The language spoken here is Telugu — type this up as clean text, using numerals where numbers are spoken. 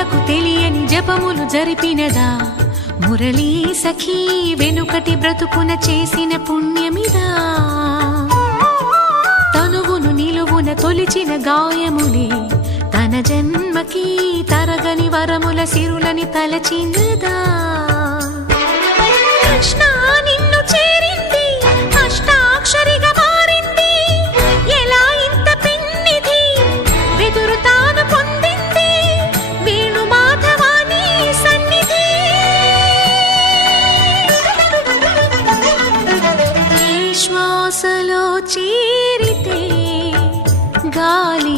జనులకు తెలియని జపములు జరిపినదా మురళీ సఖీ వెనుకటి బ్రతుకున చేసిన పుణ్యమిదా తనువును నిలువున తొలిచిన గాయములే తన జన్మకి తరగని వరముల సిరులని తలచినదా కృష్ణ నిన్ను చేరింది అష్టాక్షరిగా మారింది ఎలా ఇంత పిన్నిది వెదురు తాను పొందింది వేణు మాధవాని సన్నిధి ఈ శ్వాసలో చేరితే గాలి